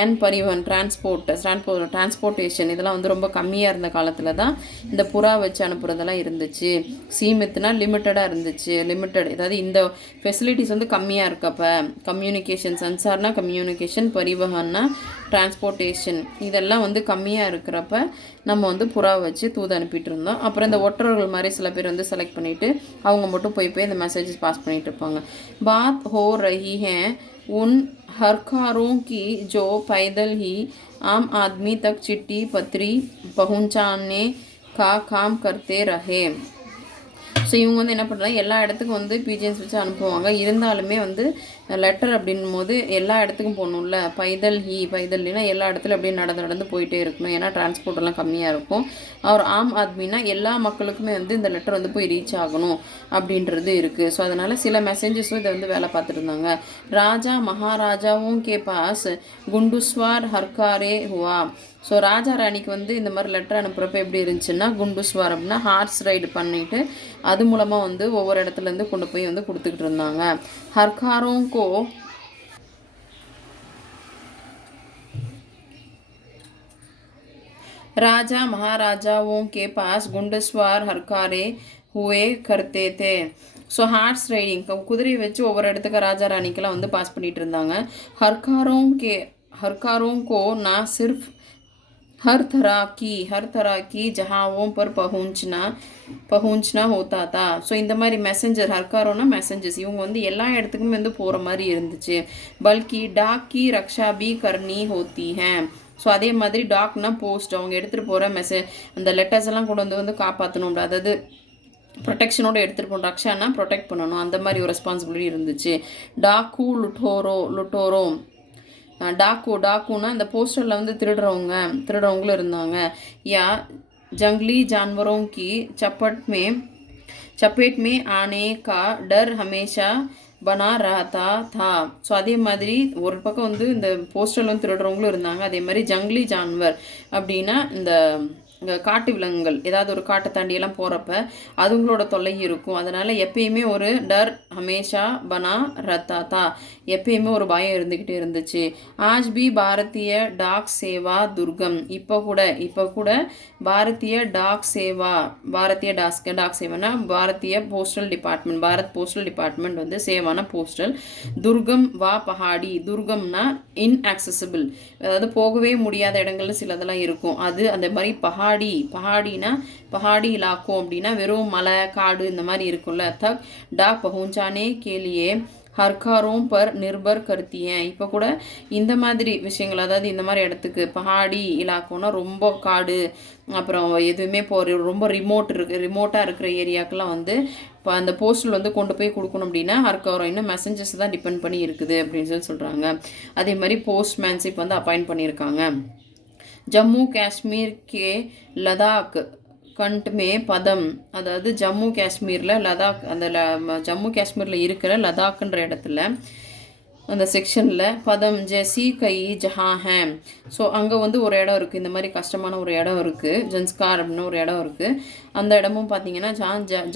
அண்ட் பரிவன் டிரான்ஸ்போர்ட்டேஷன் இதெல்லாம் வந்து ரொம்ப கம்மியாக இருந்த காலத்தில் தான் இந்த புறா வச்சு அனுப்புகிறதெல்லாம் இருந்துச்சு. சீமித்னா லிமிட்டடாக இருந்துச்சு. லிமிட்டட் அதாவது இந்த ஃபெசிலிட்டிஸ் வந்து கம்மியாக இருக்கப்போ கம்யூனிகேஷன், சன்சார்னா கம்யூனிகேஷன், பரிவகன்னா டிரான்ஸ்போர்ட்டேஷன் இதெல்லாம் வந்து கம்மியாக இருக்கிறப்ப நம்ம வந்து புறா வச்சு தூது அனுப்பிட்டு இருந்தோம். அப்புறம் இந்த ஒற்றர்கள் மாதிரி சில பேர் வந்து செலக்ட் பண்ணிவிட்டு அவங்க மட்டும் போய் இந்த மெசேஜஸ் பாஸ் பண்ணிகிட்டு இருப்பாங்க. बात हो रही है उन हरकारों की जो पैदल ही आम आदमी तक चिट्ठी पत्री पहुंचाने का काम करते रहे. ஸோ இவங்க வந்து என்ன பண்ணுறாங்க, எல்லா இடத்துக்கும் வந்து பிஜிஎன்ஸ் வச்சு அனுப்புவாங்க. இருந்தாலுமே வந்து லெட்டர் அப்படின் போது எல்லா இடத்துக்கும் போகணும்ல. பைதல்னா எல்லா இடத்துலையும் அப்படியே நடந்து போயிட்டே இருக்கணும். ஏன்னா டிரான்ஸ்போர்ட்டெல்லாம் கம்மியாக இருக்கும். அவர் ஆம் ஆத்மினா எல்லா மக்களுக்குமே வந்து இந்த லெட்டர் வந்து போய் ரீச் ஆகணும் அப்படின்றது இருக்குது. ஸோ அதனால் சில மெசேஜஸும் இதை வந்து வேலை பார்த்துட்டு இருந்தாங்க. ராஜா மகாராஜாவும் கே பாஸ் குண்டுஸ்வார் ஹர்காரே ஹுவா. ஸோ ராஜா ராணிக்கு வந்து இந்த மாதிரி லெட்டர் அனுப்புகிறப்ப எப்படி இருந்துச்சுன்னா, குண்டுஸ்வார் அப்படின்னா ஹார்ஸ் ரைடு பண்ணிவிட்டு அது மூலமாக வந்து ஒவ்வொரு இடத்துலேருந்து கொண்டு போய் வந்து கொடுத்துக்கிட்டு இருந்தாங்க. ஹர்காரோं को राजा महाराजाओं के पास गुंडस्वार हरकारे हुए करते थे. ஸோ ஹார்ஸ் ரைடிங் குதிரையை வச்சு ஒவ்வொரு இடத்துக்கு ராஜா ராணிக்கெல்லாம் வந்து பாஸ் பண்ணிகிட்டு இருந்தாங்க. हरकारों को ना सिर्फ हर तरह की जहाओं पर पहुंचना होता था. ஸோ இந்த மாதிரி மெசஞ்சர், ஹர்காரோனா மெசஞ்சர்ஸ், இவங்க வந்து எல்லா இடத்துக்குமே வந்து போகிற மாதிரி இருந்துச்சு. பல்கி டாக் கி ரக்ஷா பி கர்னி ஹோத்தி ஹே. ஸோ அதே மாதிரி டாக்னா போஸ்ட், அவங்க எடுத்துகிட்டு போகிற அந்த லெட்டர்ஸ் எல்லாம் கொண்டு வந்து காப்பாற்றணும், அதாவது ப்ரொடெக்ஷனோடு எடுத்துகிட்டு போகணும். ரக்ஷானா ப்ரொடெக்ட் பண்ணணும், அந்த மாதிரி ஒரு ரெஸ்பான்சிபிலிட்டி இருந்துச்சு. டாக்கு லுட்டோரோ டாக்குன்னா இந்த போஸ்டரில் வந்து திருடுறவங்களும் இருந்தாங்க. யா जंगली जानवरों की चपेट में आने का डर हमेशा பனா ரஹதா தா. ஸோ அதே மாதிரி ஒரு பக்கம் வந்து இந்த போஸ்டரில் வந்து திருடுறவங்களும் இருந்தாங்க. அதே மாதிரி ஜங்லி ஜான்வர் அப்படின்னா இந்த காட்டு விலங்குகள் ஏதாவது ஒரு காட்டை தாண்டியெல்லாம் போகிறப்ப அதுங்களோட தொல்லை இருக்கும். அதனால் எப்பயுமே ஒரு டர் ஹமேஷா பனா ரத்தா தா, எப்பயுமே ஒரு பயம் இருந்துக்கிட்டே இருந்துச்சு. ஆஜ் பி பாரதிய டாக் சேவா துர்கம். இப்போ கூட பாரதிய டாக் சேவானா பாரதிய postal department, Bharat postal department வந்து சேவான போஸ்டல். துர்கம் வா பஹாடி, துர்கம்னா இன்ஆக்சசிபிள், அதாவது போகவே முடியாத இடங்கள்னு சிலதெல்லாம் இருக்கும். அது அந்த மாதிரி பஹாடினா பஹாடி இலாக்கோம் அப்படின்னா வெறும் மலை காடு இந்த மாதிரி இருக்கும்ல. தக் டாக் பஹுஞ்சானே கேலியே ஹர்காரோं पर निर्भर करती हैं. இப்போ கூட இந்த மாதிரி விஷயங்கள், அதாவது இந்த மாதிரி இடத்துக்கு பஹாடி இலாக்கோன்னா ரொம்ப காடு, அப்புறம் எதுவுமே ரொம்ப ரிமோட்டாக இருக்கிற ஏரியாக்கெல்லாம் வந்து இப்போ அந்த போஸ்டல் வந்து கொண்டு போய் கொடுக்கணும் அப்படின்னா ஹர்காரோ இன்னும் மெசஞ்சர்ஸ் தான் டிபெண்ட் பண்ணி இருக்குது அப்படின்னு சொல்கிறாங்க. அதே மாதிரி போஸ்ட்மேன்ஷிப் வந்து அப்பாயிண்ட் பண்ணியிருக்காங்க. ஜம்மு காஷ்மீர் கே லடாக் கண்ட்மே பதம், அதாவது ஜம்மு காஷ்மீரில் லடாக், அந்த ஜம்மு காஷ்மீரில் இருக்கிற லடாக்ன்ற இடத்துல அந்த செக்ஷனில் பதம் ஜெசி கை ஜஹா ஹேம். ஸோ அங்கே வந்து ஒரு இடம் இருக்குது, இந்த மாதிரி கஷ்டமான ஒரு இடம் இருக்குது, ஜன்ஸ்கார் அப்படின்னு ஒரு இடம் இருக்குது. அந்த இடமும் பார்த்தீங்கன்னா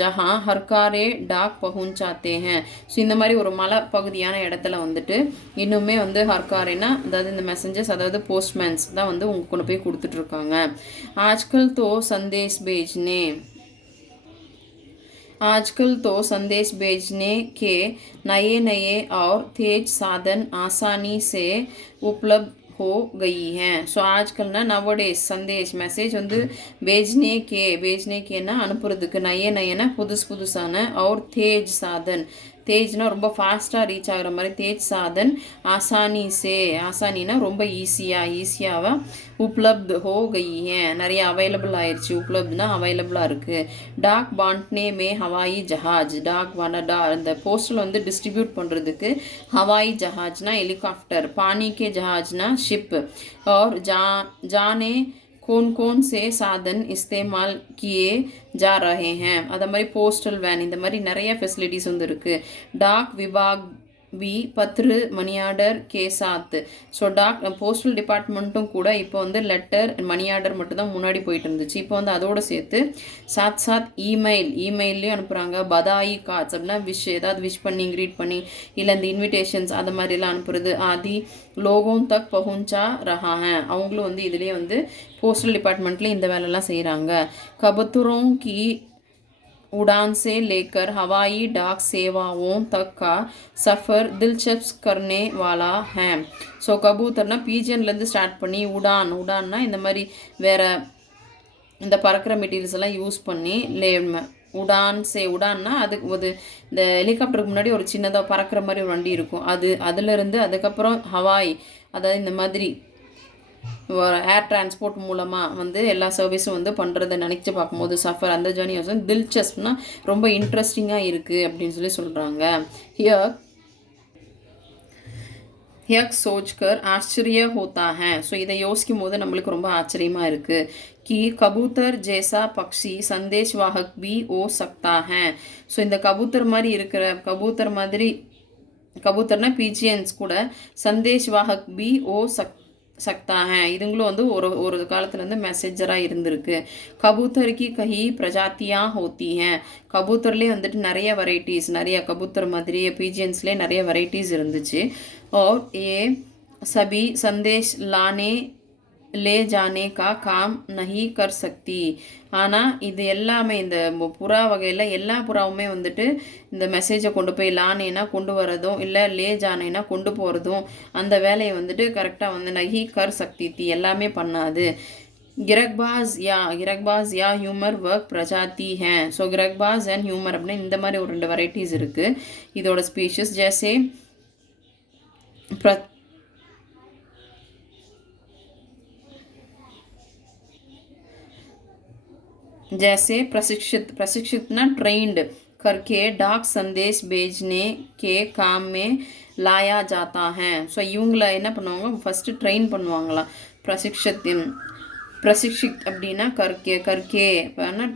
ஜஹா ஹர்காரே டாக் பஹுஞ்சாத்தே ஹேன். ஸோ இந்த மாதிரி ஒரு மலை பகுதியான இடத்துல வந்துட்டு இன்னுமே வந்து ஹர்காரேனா அதாவது இந்த மெசஞ்சர்ஸ், அதாவது போஸ்ட்மேன்ஸ் தான் வந்து உங்களுக்கு கொண்டு போய் கொடுத்துட்ருக்காங்க. ஆஜ்கல் தோ संदेश भेजने के नए और तेज साधन आसानी से उपलब्ध हो गई हैं. ஸோ ஆஜ்கல்னா நவடேஸ், சந்தேஷ் மெசேஜ் வந்து भेजने केना அனுப்புறதுக்கு, நயனா புதுசான, और तेज साधन, தேஜ்னா ரொம்ப ஃபாஸ்ட்டாக ரீச் ஆகிற மாதிரி, தேஜ் சாதன், ஆசானினா ரொம்ப ஈஸியாக, உப்லப்த் ஹோ கயி ஹேன் நிறைய அவைலபிள் ஆயிடுச்சு, உப்லப்த்னா அவைலபிளாக இருக்குது. டாக் பாண்ட்னே மே ஹவாயி ஜஹாஜ், இந்த போஸ்டல் வந்து டிஸ்ட்ரிபியூட் பண்ணுறதுக்கு ஹவாயி ஜஹாஜ்னா ஹெலிகாப்டர், பானிக்கே ஜஹாஜ்னா ஷிப், और जाने कौन से साधन इस्तेमाल किए जा रहे हैं. அது மாதிரி போஸ்டல் வேன், இந்த மாதிரி நிறைய ஃபெசிலிட்டிஸ் வந்து இருக்குது. டாக் வி பத்ரு மணி ஆர்டர் கே சாத். ஸோ போஸ்டல் டிபார்ட்மெண்ட்டும் கூட இப்போ வந்து லெட்டர் மணி ஆர்டர் மட்டும் தான் முன்னாடி போயிட்டு இருந்துச்சு. இப்போ வந்து அதோடு சேர்த்து சாத் இமெயிலையும் அனுப்புகிறாங்க. பதாயி கார்ட்ஸ் அப்படின்னா ஏதாவது விஷ் பண்ணி க்ரீட் பண்ணி இல்லை இந்த இன்விடேஷன்ஸ் அந்த மாதிரிலாம் அனுப்புறது ஆதி லோகோம் தக் பहुंचा रहा है. அவங்களும் வந்து இதுலேயே வந்து போஸ்டல் டிபார்ட்மெண்ட்டில் இந்த வேலைலாம் செய்கிறாங்க. கபூத்தரோं की उड़ान से लेकर हवाई डाक सेवाओं तक का सफ़र दिलचस्प करने वाला है. ஸோ கபூத்தர்னா பீஜன்லேருந்து ஸ்டார்ட் பண்ணி உடான்னா இந்த மாதிரி வேறு இந்த பறக்கிற மெட்டீரியல்ஸ் எல்லாம் யூஸ் பண்ணி உடான்னா அதுக்கு ஒரு இந்த ஹெலிகாப்டருக்கு முன்னாடி ஒரு சின்னதாக பறக்கிற மாதிரி ஒரு வண்டி இருக்கும். அதுலேருந்து அதுக்கப்புறம் ஹவாய் அதாவது இந்த மாதிரி ஏர் டிரான்ஸ்போர்ட் மூலமாக வந்து எல்லா சர்வீஸும் வந்து பண்ணுறதை நினச்சி பார்க்கும்போது சஃபர் அந்த ஜேர்னி வந்து தில்சஸ்ப்னா ரொம்ப இன்ட்ரெஸ்டிங்காக இருக்குது அப்படின்னு சொல்கிறாங்க. यक सोचकर आश्चर्य होता है. ஸோ இதை யோசிக்கும் போது நம்மளுக்கு ரொம்ப ஆச்சரியமாக இருக்குது. कि कबूतर जैसा पक्षी संदेश वाहक भी हो सकता है. ஸோ இந்த கபூத்தர் மாதிரி இருக்கிற கபூத்தர்னா பிஜிஎன்ஸ் கூட சந்தேஷ் வாஹக் பி ஓ சக்தா है. இதுங்களும் வந்து ஒரு காலத்தில் வந்து மெசேஜராக இருந்திருக்கு. கபூத்தர் கி கஹி பிரஜாத்தியா ஹோத்தி हैं. கபூத்தர்லேயே வந்துட்டு நிறைய வெரைட்டிஸ் கபூத்தர் மாதிரி பிஜிஎன்ஸ்லேயே நிறைய வெரைட்டிஸ் இருந்துச்சு. और ये सभी संदेश ले जाने का काम नहीं कर सकती. ஆனால் இது எல்லாமே இந்த புறா வகையில் எல்லா புறாவுமே வந்துட்டு இந்த மெசேஜை கொண்டு போய் லானேனா கொண்டு வரதும் இல்லை லே ஜானேனா கொண்டு போகிறதும் அந்த வேலையை வந்துட்டு கரெக்டாக வந்து நஹி கர் சக்தி தி எல்லாமே பண்ணாது. गिरकबाज या ह्यूमर वर्क प्रजाति हैं. ஸோ गिरकबाज அண்ட் ஹியூமர் அப்படின்னு இந்த மாதிரி ஒரு 2 வெரைட்டிஸ் இருக்குது. இதோட ஸ்பீஷஸ் ஜैसे जैसे प्रशिक्षित ना ट्रेंड करके डाक संदेश भेजने के काम में लाया जाता है. ஸோ இவங்கள என்ன பண்ணுவாங்க ஃபஸ்ட்டு ட்ரெயின் பண்ணுவாங்களாம். प्रशिक्षित அப்படின்னா கர்கே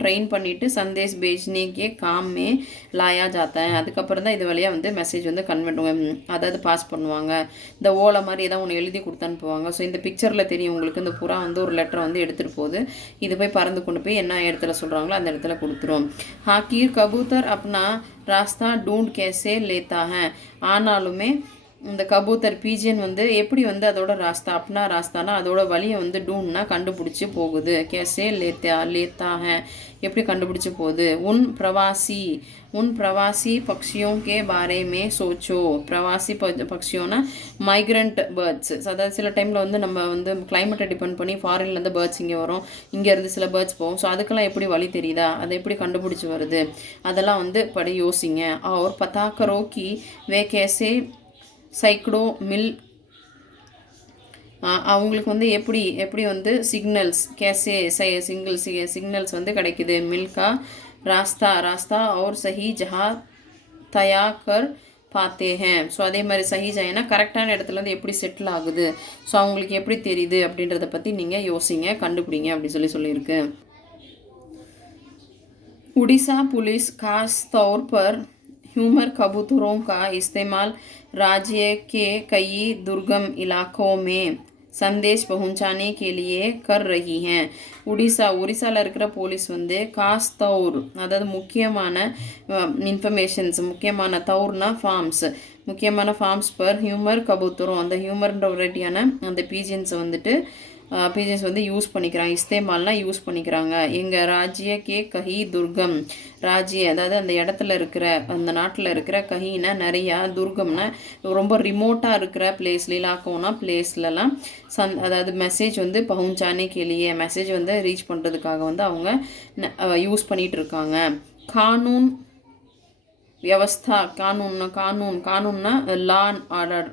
ட்ரெயின் பண்ணிவிட்டு சந்தேஷ் பேஜ்னே கே காமே லாயா ஜாத்தா. அதுக்கப்புறம் தான் இது வழியாக வந்து மெசேஜ் வந்து அதாவது பாஸ் பண்ணுவாங்க. இந்த ஓலை மாதிரி ஏதாவது ஒன்று எழுதி கொடுத்து அனுப்புவாங்க. ஸோ இந்த பிக்சரில் தெரியும் உங்களுக்கு இந்த புறா வந்து ஒரு லெட்டரை வந்து எடுத்துகிட்டு போகுது. இது போய் பறந்து கொண்டு போய் என்ன இடத்துல சொல்கிறாங்களோ அந்த இடத்துல கொடுத்துரும். ஹாக்கீர் கபூத்தர் अपना रास्ता ढूंढ कैसे लेता है. ஆனாலுமே இந்த கபூத்தர் பீஜியன் வந்து எப்படி வந்து அதோட ராஸ்தானா அதோட வழியை வந்து டூன்னா கண்டுபிடிச்சி போகுது. கேசே லேத்தா ஹே எப்படி கண்டுபிடிச்சி போகுது. உன் பிரவாசி பக்ஷியோं के बारे में सोचो. பிரவாசி பக்ஷியோனா மைக்ரண்ட் பேர்ட்ஸ். அதாவது சில டைமில் வந்து நம்ம வந்து கிளைமேட்டை டிபெண்ட் பண்ணி ஃபாரின்லேருந்து பேர்ட்ஸ் இங்கே வரும், இங்கேருந்து சில பேர்ட்ஸ் போகும். ஸோ அதுக்கெல்லாம் எப்படி வழி தெரியுதா, அதை எப்படி கண்டுபிடிச்சி வருது, அதெல்லாம் வந்து யோசிங்க. और पता करो कि वे कैसे சைக்ளோ மில் அவங்களுக்கு வந்து எப்படி வந்து சிக்னல்ஸ் கேசே சிக்னல்ஸ் வந்து கிடைக்குது. மில்கா ராஸ்தா और सही जहाँ தயா கர் பாத்தே हैं. ஸோ அதே மாதிரி சஹி ஜாயினா கரெக்டான இடத்துல வந்து எப்படி செட்டில் ஆகுது, ஸோ அவங்களுக்கு எப்படி தெரியுது அப்படின்றத பற்றி நீங்கள் யோசிங்க, கண்டுபிடிங்க அப்படின்னு சொல்லியிருக்கு. उड़ीसा पुलिस खास तौर पर ह्यूमर कबूतरों का इस्तेमाल राज्य के कई दुर्गम इलाकों में संदेश पहुंचाने के लिए कर रही हैं. ஒரிசாவில் இருக்கிற போலீஸ் வந்து காஸ் தௌர் அதாவது முக்கியமான இன்ஃபர்மேஷன்ஸ் முக்கியமான தௌர்னா முக்கியமான ஃபார்ம்ஸ் பர் ஹியூமர் கபூத்தரும் அந்த ஹியூமர்ன்ற வெரைட்டியான அந்த பீஜன்ஸை வந்துட்டு வந்து யூஸ் பண்ணிக்கிறாங்க. இஸ்தேமால்னால் யூஸ் பண்ணிக்கிறாங்க. எங்கள் ராஜ்ய கே கஹி துர்கம் அதாவது அந்த இடத்துல இருக்கிற அந்த நாட்டில் இருக்கிற கஹினா நிறையா துர்கம்னா ரொம்ப ரிமோட்டாக இருக்கிற இலாக்கோனா பிளேஸ்லலாம் அதாவது மெசேஜ் வந்து பहुंचाने के लिए மெசேஜ் வந்து ரீச் பண்ணுறதுக்காக வந்து அவங்க யூஸ் பண்ணிகிட்டு இருக்காங்க. கானூன் வியவஸ்தா கானூன்னா law and order.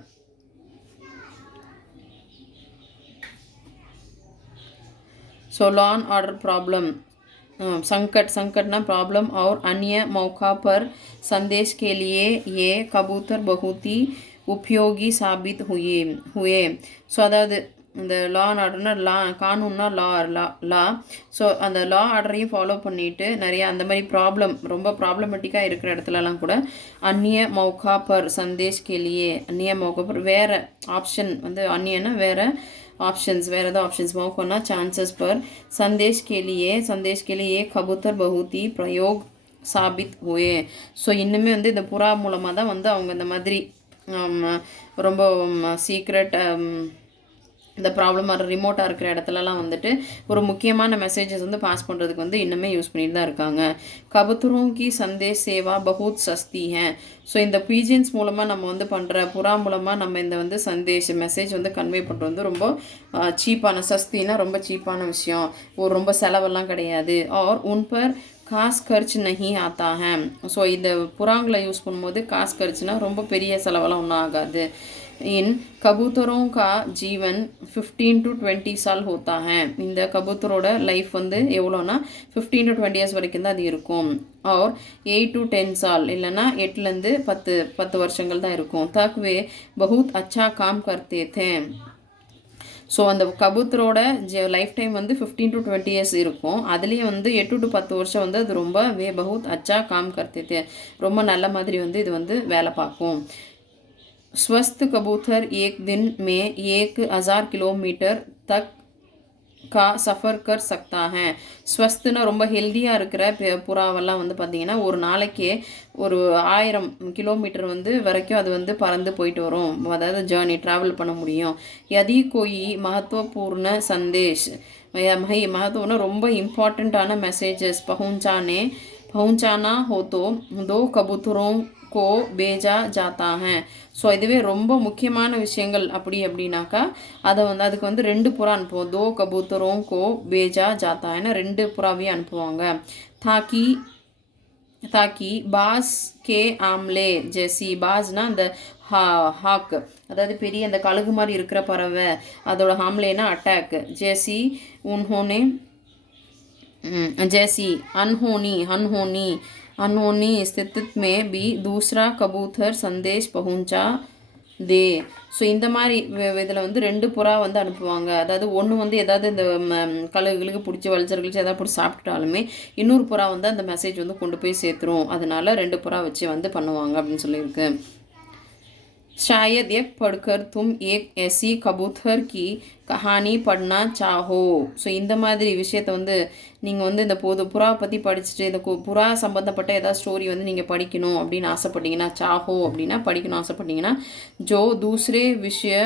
So law and order problem संकटना प्रॉब्लम और अन्य मौका पर संदेश के लिए ये कबूतर बहुत ही उपयोगी साबित हुए. ஸோ அதாவது இந்த லா அண்ட் ஆர்டர்னா கானூன்னா லா. ஸோ அந்த லா ஆர்டரையும் ஃபாலோ பண்ணிட்டு நிறையா அந்த மாதிரி ரொம்ப ப்ராப்ளமேட்டிக்காக இருக்கிற இடத்துலலாம் கூட அந்நிய மௌகா பர் சந்தேஷ் கேலியே, அந்நிய மௌகா பர் வேறு ஆப்ஷன் வந்து அந்நியன்னா வேறு ஆப்ஷன்ஸ், வேறு ஏதாவது ஆப்ஷன்ஸ் மௌக்கோன்னா சான்சஸ் பர் சந்தேஷ் கேலியே கபூத்தர் பகுதி பிரயோக் சாபித் ஹுயே. ஸோ இன்னுமே வந்து இந்த புறா மூலமாக தான் வந்து அவங்க இந்த மாதிரி ரொம்ப சீக்ரெட் இந்த ப்ராப்ளமாக ரிமோட்டாக இருக்கிற இடத்துலலாம் வந்துட்டு ஒரு முக்கியமான மெசேஜஸ் வந்து பாஸ் பண்ணுறதுக்கு வந்து இன்னுமே யூஸ் பண்ணிட்டு தான் இருக்காங்க. கபுத்தரும் கி சந்தேஷ் சேவா பகுத் சஸ்தி ஹே. ஸோ இந்த பீஜின்ஸ் மூலமாக நம்ம வந்து பண்ணுற புறா மூலமாக நம்ம இந்த வந்து மெசேஜ் வந்து கன்வே பண்ணுறது வந்து ரொம்ப சீப்பான, சஸ்தினா ரொம்ப சீப்பான விஷயம், ரொம்ப செலவெல்லாம் கிடையாது. ஆர் உன் பர் காசு கர்ச் நஹி ஆத்தா ஹே. ஸோ இந்த புறாங்களை யூஸ் பண்ணும்போது காசு கர்ச்சுனா ரொம்ப பெரிய செலவெல்லாம் ஒன்றும் ஆகாது. इन कबूतरों का जीवन 15 to 20 साल होता है. இந்த கபூத்தரோட லைஃப் வந்து எவ்வளோனா 15 to 20 இயர்ஸ் வரைக்கும் தான் அது இருக்கும். और 8 to 10 साल இல்லைன்னா 8லேருந்து 10 வருஷங்கள் தான் இருக்கும். तक वे बहुत अच्छा काम करते थे. ஸோ அந்த கபூத்தரோட லைஃப் டைம் வந்து 15 to 20 இயர்ஸ் இருக்கும். அதுலேயும் வந்து 8 to 10 வருஷம் வந்து அது ரொம்ப பகுத் அச்சா காம் கர்த்தே, ரொம்ப நல்ல மாதிரி வந்து இது வந்து வேலை பார்க்கும். स्वस्थ कबूतर एक दिन में 1000 किलोमीटर तक का सफ़र कर सकता है. ஸ்வஸ்துனா ரொம்ப ஹெல்த்தியாக இருக்கிற புறாவெல்லாம் வந்து பார்த்திங்கன்னா ஒரு நாளைக்கே ஒரு 1000 கிலோமீட்டர் வந்து வரைக்கும் அது வந்து பறந்து போயிட்டு வரும், அதாவது ஜேர்னி ட்ராவல் பண்ண முடியும். யதி கோயி மகத்துவபூர்ண சந்தேஷ், மகத்துவம்னா ரொம்ப இம்பார்ட்டண்ட்டான மெசேஜஸ் பहुंचाना हो तो 2 कबूतरों को भेजा जाता है. ஸோ இதுவே ரொம்ப முக்கியமான விஷயங்கள் அப்படின்னாக்கா அதுக்கு வந்து 2 புறா அனுப்புவோம். 2 கபூத்தரோं को भेजा जाता है, 2 புறாவையும் அனுப்புவாங்க. தாக்கி பாஸ் கே ஆம்லே ஜெசி, பாஸ்னா அந்த ஹாக், அதாவது பெரிய அந்த கழுகு மாதிரி இருக்கிற பறவை, அதோட ஆம்லேனா அட்டாக். ஜெசி உன்ஹோனே जैसी अनहोनी स्थिति में भी दूसरा कबूतर संदेश पहुंचा दे. ஸோ இந்த மாதிரி இதில் வந்து 2 புறா வந்து அனுப்புவாங்க. அதாவது ஒன்று வந்து ஏதாவது இந்த கழுகுகளுக்கு பிடிச்சி வல்ச்சர்களுக்கு ஏதாவது பிடிச்சி சாப்பிட்டுட்டாலுமே இன்னொரு புறா வந்து அந்த மெசேஜ் வந்து கொண்டு போய் சேர்த்துரும். அதனால 2 புறா வச்சு வந்து பண்ணுவாங்க அப்படின்னு சொல்லியிருக்கு. शायद एक पढ़कर तुम एक ऐसी कबूतर की கஹானி பட்னா சாஹோ. ஸோ இந்த மாதிரி விஷயத்தை வந்து நீங்கள் வந்து இந்த புறா பற்றி படிச்சுட்டு இந்த புறா சம்மந்தப்பட்ட ஏதாவது ஸ்டோரி வந்து நீங்கள் படிக்கணும் அப்படின்னு ஆசைப்பட்டீங்கன்னா, சாஹோ அப்படின்னா படிக்கணும் ஆசைப்பட்டீங்கன்னா, ஜோ தூசரே விஷய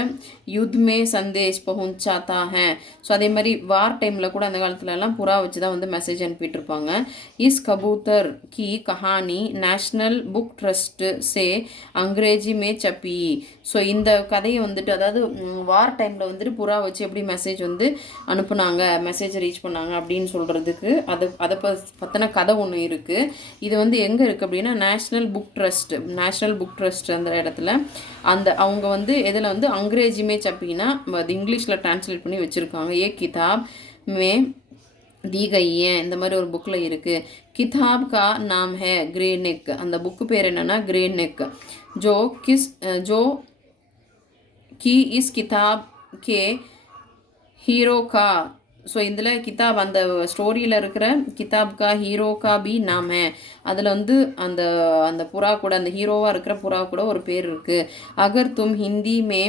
யுத்மே சந்தேஷ் பहुंचाता है. ஸோ அதே மாதிரி வார் டைமில் கூட அந்த காலத்துலலாம் புறா வச்சு தான் வந்து மெசேஜ் அனுப்பிட்டு இருப்பாங்க. Is கபூத்தர் Ki Kahani national book trust சே அங்கிரேஜி மே சப்பி. ஸோ இந்த கதையை வந்துட்டு அதாவது வார் டைமில் வந்துட்டு புறா வச்சு எப்படி மெசேஜ் வந்து அனுப்புனாங்க, மெசேஜ் ரீச் பண்ணாங்க அப்படின்னு சொல்கிறதுக்கு அதை பற்றின கதை ஒன்று இருக்குது. இது வந்து எங்கே இருக்குது அப்படின்னா நேஷ்னல் புக் ட்ரஸ்ட் அந்த இடத்துல அவங்க வந்து இதில் வந்து அங்கிரேஜிமே சப்பின்னா அது இங்கிலீஷில் டிரான்ஸ்லேட் பண்ணி வச்சுருக்காங்க. கிதாப் மே दी गई है, இந்த மாதிரி ஒரு புக்கில் இருக்குது. கிதாப் கா நாம் ஹே கிரே நெக், அந்த புக்கு பேர் என்னென்னா கிரே நெக். जो कि इस किताब के हीरो का. ஸோ இதில் கிதாப் அந்த ஸ்டோரியில் இருக்கிற கிதாப் கா ஹீரோ கா பி நாம் ஹே, அதில் வந்து அந்த அந்த புறா கூட அந்த ஹீரோவாக இருக்கிற புறா கூட ஒரு பேர் இருக்குது. அகர் தும் ஹிந்தி மே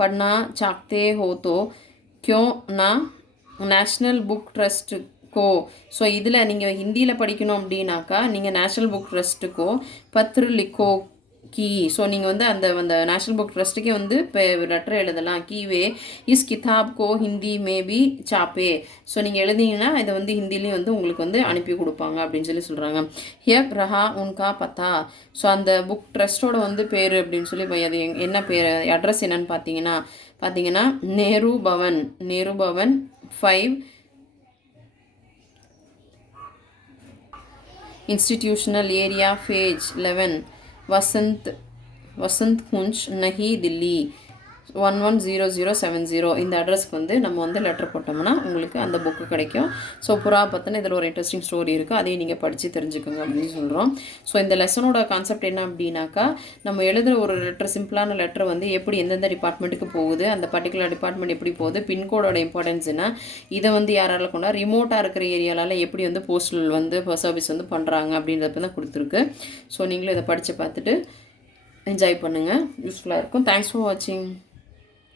பட்னா சாக்தே ஹோ தோ கியோ நா நேஷ்னல் புக் ட்ரஸ்ட் கோ. ஸோ இதில் நீங்கள் ஹிந்தியில் படிக்கணும் அப்படின்னாக்கா நீங்கள் நேஷ்னல் புக் ட்ரஸ்ட்டுக்கோ பத்ரு லிக்கோ கி. ஸோ நீங்கள் வந்து அந்த நேஷ்னல் புக் ட்ரஸ்ட்டுக்கே வந்து லெட்டர் எழுதலாம். கீவே இஸ் கிதாப் கோ ஹிந்தி மேபி சாப்பே. ஸோ நீங்கள் எழுதிங்கன்னா இதை வந்து ஹிந்திலையும் வந்து உங்களுக்கு வந்து அனுப்பி கொடுப்பாங்க அப்படின்னு சொல்கிறாங்க. ஹியக் ரஹா உன்கா பத்தா. ஸோ அந்த புக் ட்ரஸ்ட்டோட வந்து பேர் அப்படின்னு சொல்லி அது என்ன பேர், அட்ரஸ் என்னன்னு பார்த்தீங்கன்னா Nehru Bhavan 5 institutional area phase 11 Vasant Kunj New Delhi. 110070 இந்த அட்ரஸ்க்கு வந்து நம்ம வந்து லெட்டர் போட்டோம்னா உங்களுக்கு அந்த புக்கு கிடைக்கும். ஸோ புறா பற்றின இதில் ஒரு இன்ட்ரெஸ்டிங் ஸ்டோரி இருக்குது, அதையும் நீங்கள் படித்து தெரிஞ்சுக்கோங்க அப்படின்னு சொல்கிறோம். ஸோ இந்த லெசனோட கான்செப்ட் என்ன அப்படின்னாக்கா, நம்ம எழுதுகிற ஒரு லெட்டர், சிம்பிளான லெட்டர் வந்து எப்படி எந்தெந்த டிபார்ட்மெண்ட்டுக்கு போகுது, அந்த பர்டிகுலர் டிபார்ட்மெண்ட் எப்படி போகுது, பின்கோடோட இம்பார்ட்டன்ஸ் என்ன, இதை வந்து யாரால கொண்டா ரிமோட்டாக இருக்கிற ஏரியாவில் எப்படி வந்து போஸ்டல் வந்து சர்வீஸ் வந்து பண்ணுறாங்க அப்படின்றத தான் கொடுத்துருக்கு. ஸோ நீங்களும் இதை படித்து பார்த்துட்டு என்ஜாய் பண்ணுங்கள், யூஸ்ஃபுல்லாக இருக்கும். தேங்க்ஸ் ஃபார் வாட்சிங்.